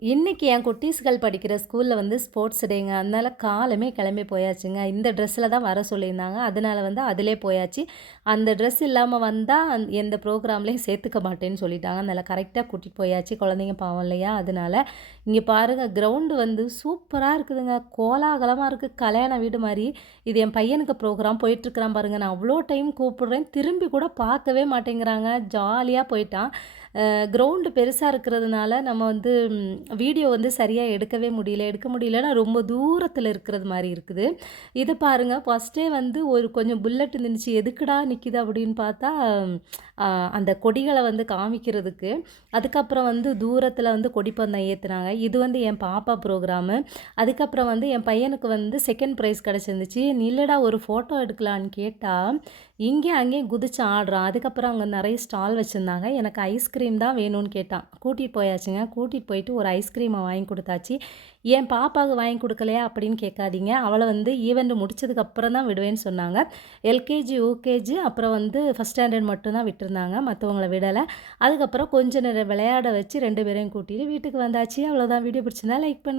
இன்னைக்கு என் குட்டீஸ்கள் படிக்கிற ஸ்கூல்ல வந்து ஸ்போர்ட்ஸ் டேங்க. அதனால காலமே கிளம்பி போயாச்சுங்க. இந்த ட்ரெஸ்ல தான் வர சொல்லியிருந்தாங்க. அதனால வந்து அதிலே போயாச்சு. அந்த ட்ரெஸ் இல்லாம வந்தா எந்த ப்ரோகிராம்லயும் சேர்த்துக்க மாட்டேன்னு சொல்லிட்டாங்க. அதனால கரெக்ட்டா கூட்டிட்டு போயாச்சு. குழந்தைங்க பாவம் இல்லையா? அதனால. இங்க பாருங்க கிரவுண்டு வந்து சூப்பரா இருக்குதுங்க. கோலாகலமா இருக்கு. கல்யாண வீடு மாரி. இது என் பையனுக்கு ப்ரோகிராம் போயிட்டுருக்கிறான் பாருங்க. நான் அவ்ளோ டைம் கூப்பிடுறேன். திரும்பி கூட பார்க்கவே மாட்டேங்கிறாங்க. ஜாலியா போயிட்டான். கிரவுண்டு பெருசா இருக்கிறதுனால நம்ம வந்து வீடியோ வந்து சரியா எடுக்கவே முடியல. எடுக்க முடியலன்னா ரொம்ப தூரத்தில இருக்கிறது மாரி இருக்குது. இது பாருங்க ஃபர்ஸ்ட்டே வந்து ஒரு கொஞ்சம் புல்லட் நின்னுச்சு. எதுக்குடா நிக்குது அப்படின்னு பார்த்தா, அ அந்த கொடிகள வந்து காமிக்கிறதுக்கு. அதுக்கப்புறம் வந்து தூரத்தில வந்து கொடிப்பந்தம் ஏத்துனாங்க. இது வந்து என் பாப்பா ப்ரோகிராமு. அதுக்கப்புறம் வந்து என் பையனுக்கு வந்து 2ண்ட் பிரைஸ் கிடைச்சிருந்துச்சு. நில்லுடா ஒரு ஃபோட்டோ எடுக்கலான்னு கேட்டா, இங்கேயும் அங்கேயும் குதிச்சு ஆடுறான். அதுக்கப்புறம் அங்க நெறைய ஸ்டால் வச்சிருந்தாங்க. எனக்கு ஐஸ்கிரீம் தான் வேணும்னு கேட்டான். கூட்டிட்டு போயாச்சுங்க. கூட்டிட்டு போயிட்டு ஒரு ஐஸ்கிரீம வாங்கி குடுத்தாச்சு. "ஏன் பாப்பாவுக்கு வாங்கி குடுக்கலையா?" அப்படின்னு கேட்காதீங்க. அவள வந்து ஈவென்ட் முடிச்சதுக்கு அப்புறம் தான் விடுவேன்னு சொன்னாங்க. எல்கேஜி, யூகேஜி அப்புறம் வந்து ஃபர்ஸ்ட் ஸ்டாண்டர்ட் மட்டும் தான் விட்டுருந்தாங்க. மத்தவங்கள விடல. அதுக்கப்புறம் கொஞ்ச நேரம் விளையாட வச்சு 2 பேரையும் கூட்டிட்டு வீட்டுக்கு வந்தாச்சு. அவ்வளோதான். வீடியோ பிடிச்சிருந்தா லைக் பண்ணுங்க.